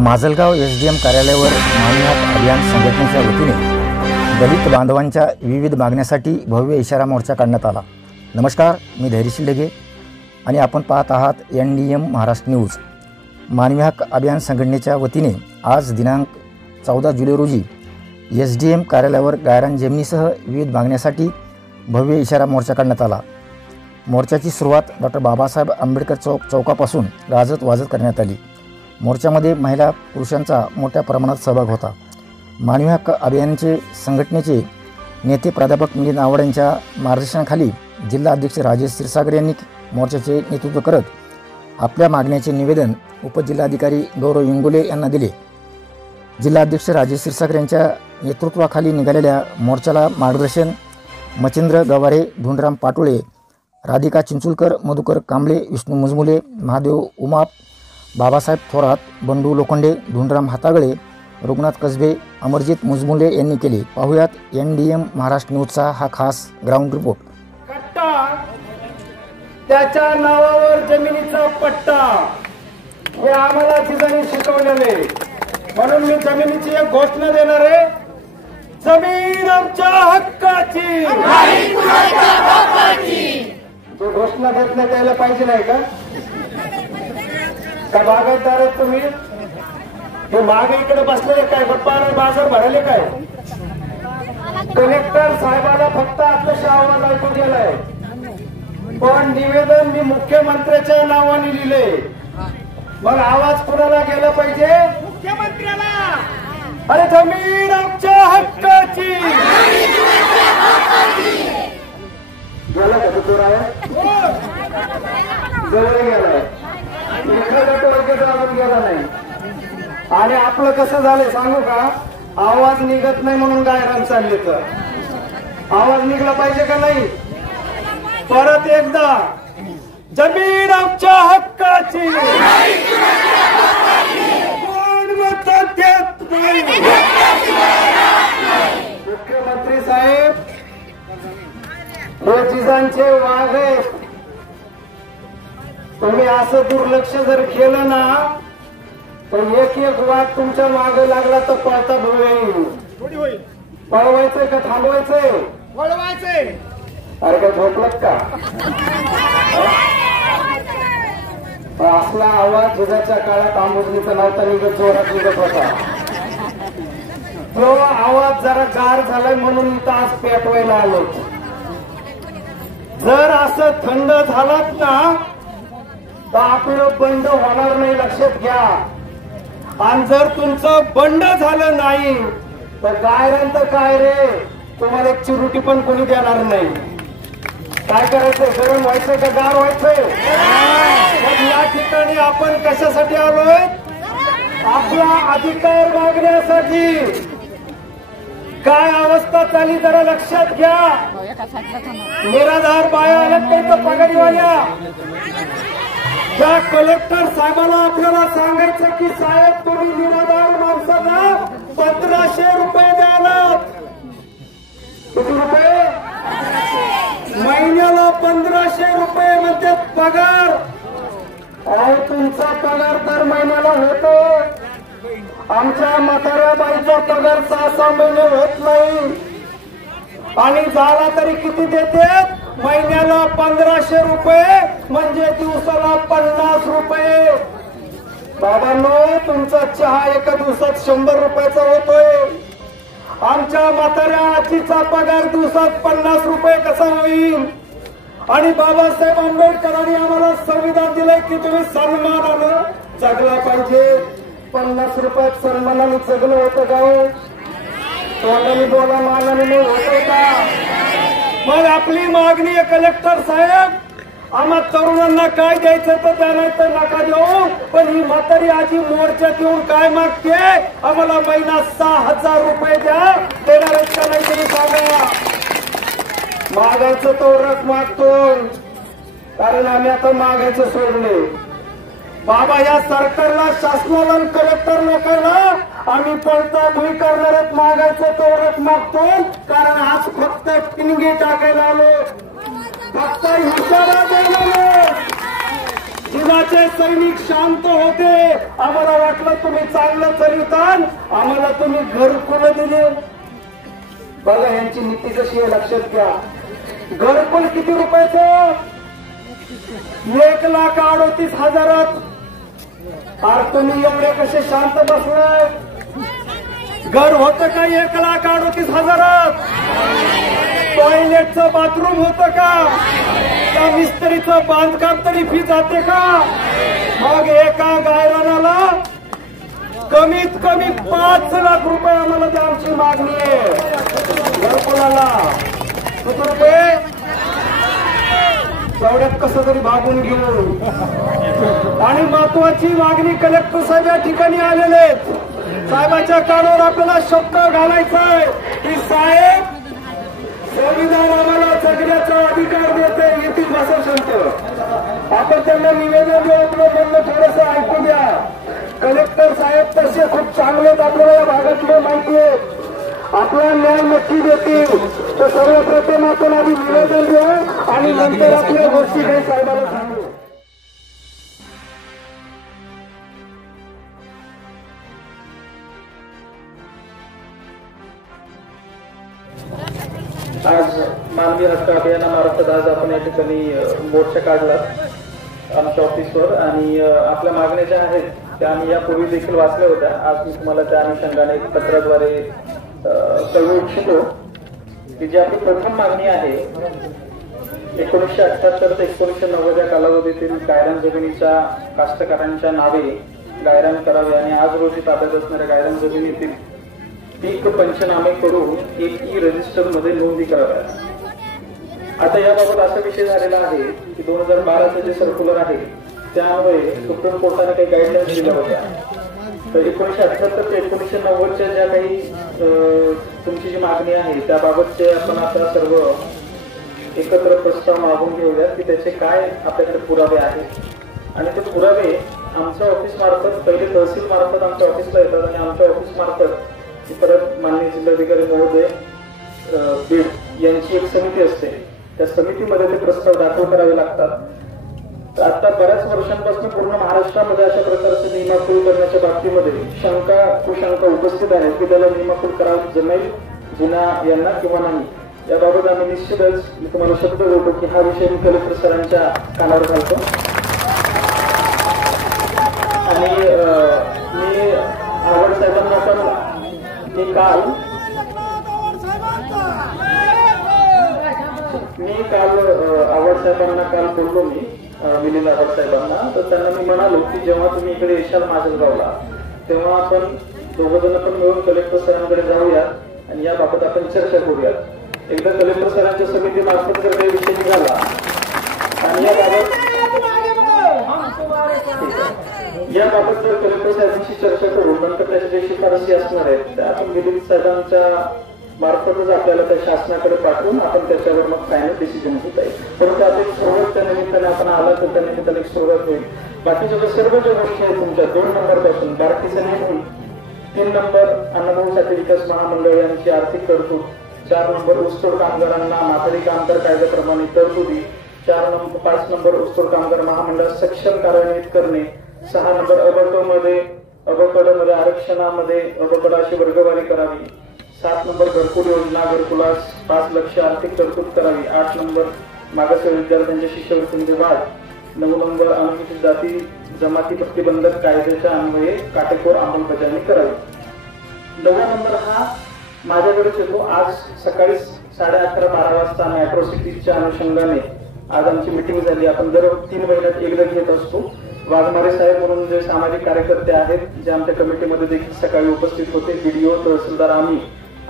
Majalgaon SDM कार्यालयावर मानवी हक्क अभियान संघटनेच्या वतीने दलित बांधवांच्या विविध मागण्यासाठी भव्य इशारा मोर्चा काढण्यात आला। नमस्कार, मी धैर्यशील ढगे आणि आपण पाहत आहात NDM महाराष्ट्र न्यूज। मानवी हक्क अभियान संघटनेच्या वतीने आज दिनांक 14 जुलै रोजी एसडीएम कार्यालयावर गायरान जमिनीसह विविध मागण्यासाठी भव्य इशारा मोर्चा काढण्यात आला। मोर्चाची सुरुवात डॉक्टर बाबासाहेब आंबेडकर चौकापासून गाजत वाजत करण्यात आली। मोर्चामध्ये महिला पुरुषांचा मोठ्या प्रमाणात सहभाग होता। मानवी हक्क अभियानाचे संघटनेचे नेते प्राध्यापक मिलिंद आवड यांच्या मार्गदर्शनाखाली जिल्हा अध्यक्ष राजेश क्षीरसागर यांनी मोर्चाचे नेतृत्व करत आपल्या मागण्याचे निवेदन उपजिल्हाधिकारी गौरव इंगोले यांना दिले। जिल्हा अध्यक्ष राजेश क्षीरसागर यांच्या नेतृत्वाखाली निघालेल्या मोर्चाला मार्गदर्शन मच्छिंद्र गवारे, धुंडराम पाटोळे, राधिका चिंचुलकर, मधुकर कांबळे, विष्णू मुजमुले, महादेव उमाप, बाबासाहेब थोरात, बंडू लोखंडे, धुंडराम हातागळे, रघुनाथ कसबे, अमरजित मुजमुले यांनी केले। पाहुयात NDM महाराष्ट्र न्यूजचा हा खास ग्राउंड रिपोर्ट। पट्टा, त्याच्या नावावर जमिनीचा पट्टा हे आम्हाला तिघांनी शिकवलेले, म्हणून मी जमिनीची एक घोषणा देणार आहे। जमीन आमच्या हक्काची, जो घोषणा देत नाही त्याला पाहिजे नाही का? काय बागायतदार तुम्ही हे मागे इकडे बसलेले काय गप्पा बाजार भराले काय? कलेक्टर साहेबाला फक्त आत्ताशी आव्हान ऐकू गेलाय, पण निवेदन मी मुख्यमंत्र्याच्या नावाने लिहिले। मग आवाज कुणाला गेला पाहिजे? मुख्यमंत्र्याला। अरे जमीन आमच्या हक्काची गेला का तू? जवळ गेलाय, गेला नाही। आणि आपलं कसं झालंय सांगू का? आवाज निघत नाही म्हणून गायरान चालले, तर आवाज निघला पाहिजे का नाही? परत एकदा, जमीन आमच्या हक्काची, कोण मत देत नाही। मुख्यमंत्री साहेब हे जिजांचे वाघ आहेत, तुम्ही असं दुर्लक्ष जर केलं ना तर एक एक वाघ तुमच्या मागे लागला तर पळता होईल। पळवायचंय का थांबवायचंय? पळवायचंय। अरे काय झोपलत का? असला आवाज जिजाच्या काळात आंबोजनीचा नव्हता निघत, जोरात निघत होता। तो आवाज जरा गार झालाय म्हणून इथं आज पेटवायला आलो। जर असं थंड झालात ना तर आपलं बंड होणार नाही, लक्षात घ्या। आणि जर तुमचं बंड झालं नाही तर गायरान तर काय रे, तुम्हाला एक चिरुटी पण कोणी देणार नाही। काय करायचंय? गरम व्हायचंय का गार व्हायचंय? या ठिकाणी आपण कशासाठी आलोय? आपला अधिकार मागण्यासाठी। काय अवस्था चालली जरा लक्षात घ्या। निराधार बाया आल्यात काही तर पगारीवाल्या, त्या कलेक्टर साहेबाला आपल्याला सांगायचं की साहेब तुम्ही निराधार माणसाला 1500 रुपये द्यालात। किती रुपये? महिन्याला 1500 रुपये म्हणजे पगार। अहो तुमचा पगार दर महिन्याला होतो, आमच्या म्हाताऱ्या बाईचा पगार 6-6 महिने होत नाही। आणि झाला तरी किती देते? महिन्याला 1500 रुपये म्हणजे दिवसाला 50 रुपये। बाबांनो, तुमचा चहा एका दिवसात 100 रुपयाचा होतोय, आमच्या म्हाताऱ्या आजीचा पगार दिवसात 50 रुपये कसा होईल? आणि बाबासाहेब आंबेडकरांनी आम्हाला संविधान दिलंय की तुम्ही सन्मानानं जगला पाहिजे। 50 रुपयात सन्मानाने जगलं होतं का? तोंडाने बोला, मानाने नाही होतंय का? मग आपली मागणी आहे कलेक्टर साहेब, आम्हा तरुणांना काय द्यायचं तर त्या नाही तर नका देऊ, पण ही म्हातारी आजी मोर्चात येऊन काय मागते? आम्हाला महिना 6000 रुपये द्या। देणार आहेत का नाही तरी सांगा। मागायचं तो रक मागतो, कारण आम्ही आता मागायचं सोडले. बाबा या सरकारला, शासनाला, कलेक्टर लोकांना आम्ही पळता भुई करणारच, मागायचं तेवढंच मागतो. कारण आज फक्त टिंगी टाकायला आलो, फक्त इशारा द्यायला आलो. जीवाचे सैनिक शांत होते. आम्हाला वाटलं तुम्ही चांगलं चरितान, आम्हाला तुम्ही घरकुल दिले. बघा यांची नीती कशी आहे लक्षात घ्या. घरकुल किती रुपयाचं? 1,38,000. अरे तुम्ही एवढे कसे शांत बसलाय? घर होतं का 1,38,000? टॉयलेटचं बाथरूम होतं का? त्या मिस्त्रीचं बांधकाम तरी फी जाते का? मग एका गायरानाला कमीत कमी 5 लाख रुपये आम्हाला द्या, आमची मागणी आहे घरकुलाला. किती रुपये? तेवढ्यात कसं तरी भागून घेऊ. आणि महत्वाची मागणी कलेक्टर साहेब या ठिकाणी आलेले आहेत. साहेबांच्या कानावर आपल्याला शब्द घालायचा आहे की साहेब, संविधान आम्हाला जगण्याचा अधिकार देते. येथील भाषण संत आपण त्यांना निवेदन देऊ, आपलं म्हणणं थोडंसं ऐकू द्या. कलेक्टर साहेब तसे खूप चांगले आपल्याला या भागातले माहिती आहे, आपला न्याय नक्की देतील. तर सर्वप्रथम आपण आधी निवेदन देऊ आणि नंतर आपल्या गोष्टी काही साहेबांना सांगू. आज मानवी हक्क अभियानामार्फत आज आपण या ठिकाणी मोर्चा काढला आमच्या ऑफिसवर आणि आपल्या मागण्या ज्या आहेत त्या आम्ही यापूर्वी देखील वाचल्या होत्या. आज मी तुम्हाला त्या अनुषंगाने एक पत्राद्वारे कळवू इच्छितो की जी आपली प्रथम मागणी आहे 1978 ते 1990 या कालावधीतील गायरान जमिनीच्या कास्तकारांच्या नावे गायरान करावे आणि आज रोजी ताब्यात असणाऱ्या गायरान जमिनीतील पीक पंचनामे करून एक रजिस्टर मध्ये नोंदी कराव्या. आता याबाबत असा विषय झालेला आहे की 2012चे जे सर्क्युलर आहे त्यामुळे सुप्रीम कोर्टाने काही गाईडलाईन्स दिल्या होत्या. तर 1978 ते 1990च्या ज्या काही तुमची जी मागणी आहे त्याबाबतचे आपण आता सर्व एकत्र प्रस्ताव मागून घेऊया की त्याचे काय आपल्याकडे पुरावे आहेत आणि ते पुरावे आमच्या ऑफिस मार्फत पहिले तहसील मार्फत आमच्या ऑफिसला येतात आणि आमच्या ऑफिस मार्फत परत माननीय जिल्हाधिकारी महोदय बीड यांची एक समिती असते. त्या समितीमध्ये ते प्रस्ताव दाखल करावे लागतात. तर आता बऱ्याच वर्षांपासून पूर्ण महाराष्ट्रामध्ये अशा प्रकारचे नियमाकुल करण्याच्या बाबतीमध्ये शंका कुशंका उपस्थित आहेत की त्याला नियमाकुल करावं जमेल जुना यांना किंवा नाही. याबाबत आम्ही निश्चितच मी तुम्हाला शब्द देतो की हा विषय मी कलेक्टर सरांच्या कानावर घालतो आणि मी आवड साहेबांना पण काल आवड साहेबांना काल बोललो मी मिलिंद आवड साहेबांना. तर त्यांना मी म्हणालो की जेव्हा तुम्ही इकडे येशाल माजलगावला तेव्हा आपण दोघं जण पण मिळून कलेक्टर सरांकडे जाऊया आणि याबाबत आपण चर्चा करूयात. एकदा कलेक्टर सरांच्या समितीमार्फत जर काही विषय निघाला आणि याबाबत जर कलेक्टर साहेबांशी चर्चा करू नंतर त्याच्या जे शिफारसी असणार आहेत त्या आपण मिलिंद साहेबांच्या मार्फतच आपल्याला त्या शासनाकडे पाठवून आपण त्याच्यावर मग फायनल डिसिजन घेत आहे. परंतु आता एक सुरुवात त्या निमित्ताने आपण आला तर त्या निमित्ताने एक सुरुवात होईल. बाकीच्या सर्व ज्या गोष्टी आहेत तुमच्या 2 नंबर पासून बारकीचं नाही 3 नंबर अन्नभाऊसाठी विकास महामंडळ यांची आर्थिक तरतूद, 4 नंबर ऊसतोड कामगारांना माथाडी कामगार कायद्याप्रमाणे तरतुदी, 5 नंबर ऊसतोड कामगार महामंडळ सक्षम कार्यान्वित करणे, 6 नंबर अबकडमध्ये आरक्षणामध्ये अबकड अशी वर्गवारी करावी, 7 नंबर घरकुल योजना घरकुलास 5 लाख आर्थिक तरतूद करावी, 8 नंबर मागासवर्गीय विद्यार्थ्यांच्या शिष्यवृत्तीमध्ये वाढ, 9 नंबर अनुसूचित जाती जमाती प्रतिबंधक कायद्याच्या अन्वये काटेकोर अंमलबजावणी करावी. 9 नंबर हा माझ्याकडेच येतो. आज सकाळी 11:30-12 वाजता आम्ही अॅट्रॉसिटीच्या अनुषंगाने आज आमची मिटिंग झाली. आपण दर 3 महिन्यात एकदा घेत असतो. वाघमारे साहेब म्हणून जे सामाजिक कार्यकर्ते आहेत जे आमच्या कमिटीमध्ये देखील सकाळी उपस्थित होते, बीडीओ तहसीलदार आम्ही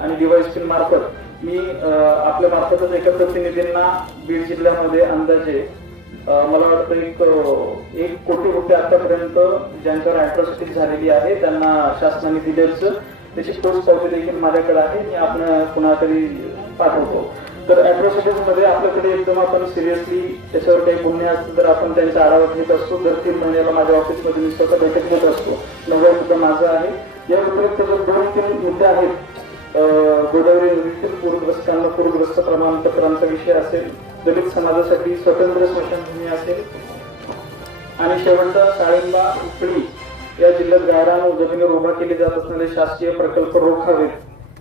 आणि डीवायएसपी मार्फत मी आपल्या मार्फतच एकत्र प्रतिनिधींना बीड जिल्ह्यामध्ये अंदाजे मला वाटतं 1 कोटी रुपये आतापर्यंत ज्यांच्यावर अॅट्रॉसिटी झालेली आहे त्यांना शासनाने दिल्याचं त्याची पोच पावती देखील माझ्याकडे आहे. मी आपण कुणातरी पाठवतो. तर अॅट्रॉसिटीज मध्ये आपल्याकडे एकदम आपण सिरियसली त्याच्यावर काही गुन्हे असतील तर आपण त्यांचा आढावा घेत असतो. दर 3 महिन्याला माझ्या ऑफिसमध्ये मी स्वतः बैठक घेत असतो. 9वा मुद्दा माझा आहे. या व्यतिरिक्त जो 2-3 मुद्दे आहेत, गोदावरी नदीतील पूरग्रस्तांना पूरग्रस्त प्रमाणपत्रांचा विषय असेल, दलित समाजासाठी स्वतंत्र स्मशानभूमी असेल, आणि शेवटचा साळिंबा उकळी या जिल्ह्यात गायरान जमिनीवर उभा केले जात असणारे शासकीय प्रकल्प रोखावेत.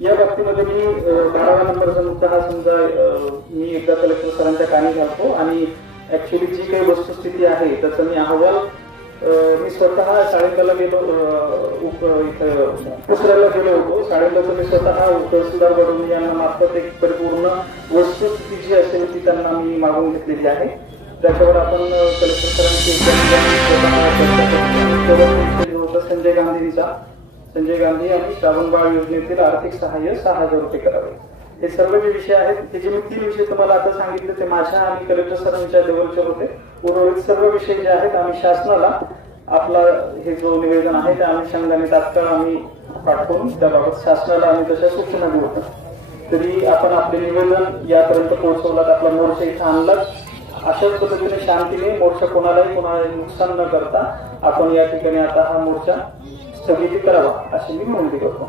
या बाबतीमध्ये मी 12व्या नंबरचा मुद्दा हा समजा मी एकदा कलेक्टर सरांच्या कानी घालतो आणि ऍक्च्युली जी काही वस्तुस्थिती आहे त्याचा मी अहवाल मी स्वतः साळिंबाला गेलो, पुसऱ्याला गेलो होतो. साळिंबाचं मी स्वतः तहसीलदार बडोनी यांना मार्फत एक परिपूर्ण वस्तुस्थिती जी असेल ती त्यांना मी मागून घेतलेली आहे. त्याच्यावर आपण कलेक्टर सरांची संजय गांधी आणि श्रावणबाळ योजनेतील आर्थिक सहाय्य 6,000 रुपये करावे. हे सर्व जे विषय आहेत ते जे मी 3 विषय तुम्हाला आता सांगितले ते माझ्या आणि कलेक्टर सरांच्या लेवलचे होते. उर्वरित सर्व विषय जे आहेत आम्ही शासनाला आपला हे जो निवेदन आहे त्या अनुषंगाने तात्काळ आम्ही पाठवून त्याबाबत शासनाला आम्ही तशा सूचना देऊ. तरी आपण आपले निवेदन यापर्यंत पोहोचवलात, आपला मोर्चा इथं आणलात. अशाच पद्धतीने शांतीने मोर्चा कोणालाही नुकसान न करता आपण या ठिकाणी आता हा मोर्चा स्थगिती करावा अशी मी विनंती करतो.